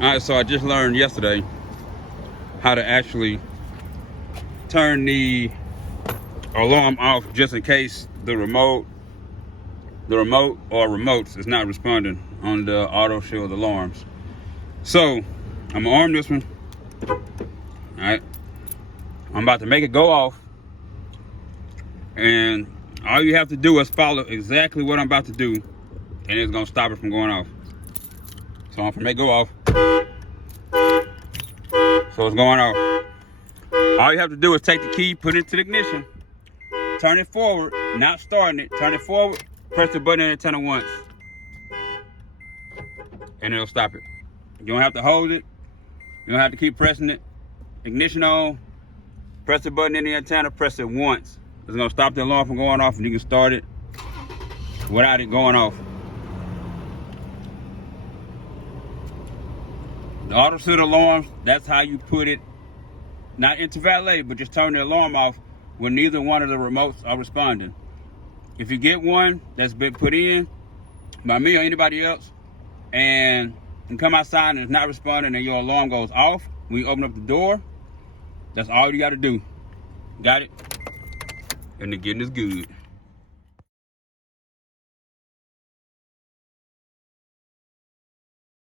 Alright, so I just learned yesterday how to actually turn the alarm off just in case the remote or remotes is not responding on the Autoshield alarms. So I'm gonna arm this one. Alright, I'm about to make it go off, and all you have to do is follow exactly what I'm about to do, and it's gonna stop it from going off. So I'm gonna make it go off. So it's going off. All you have to do is take the key, put it to the ignition, turn it forward, not starting it, turn it forward, press the button and turn it once, and it'll stop it. You don't have to hold it. You don't have to keep pressing it. Ignition on, press the button in the antenna, press it once. It's gonna stop the alarm from going off, and you can start it without it going off. The Autoshield alarms, that's how you put it, not into Valet, but just turn the alarm off when neither one of the remotes are responding. If you get one that's been put in by me or anybody else, and come outside and it's not responding and your alarm goes off when you open up the door, that's all you gotta do. Got it? And the getting is good.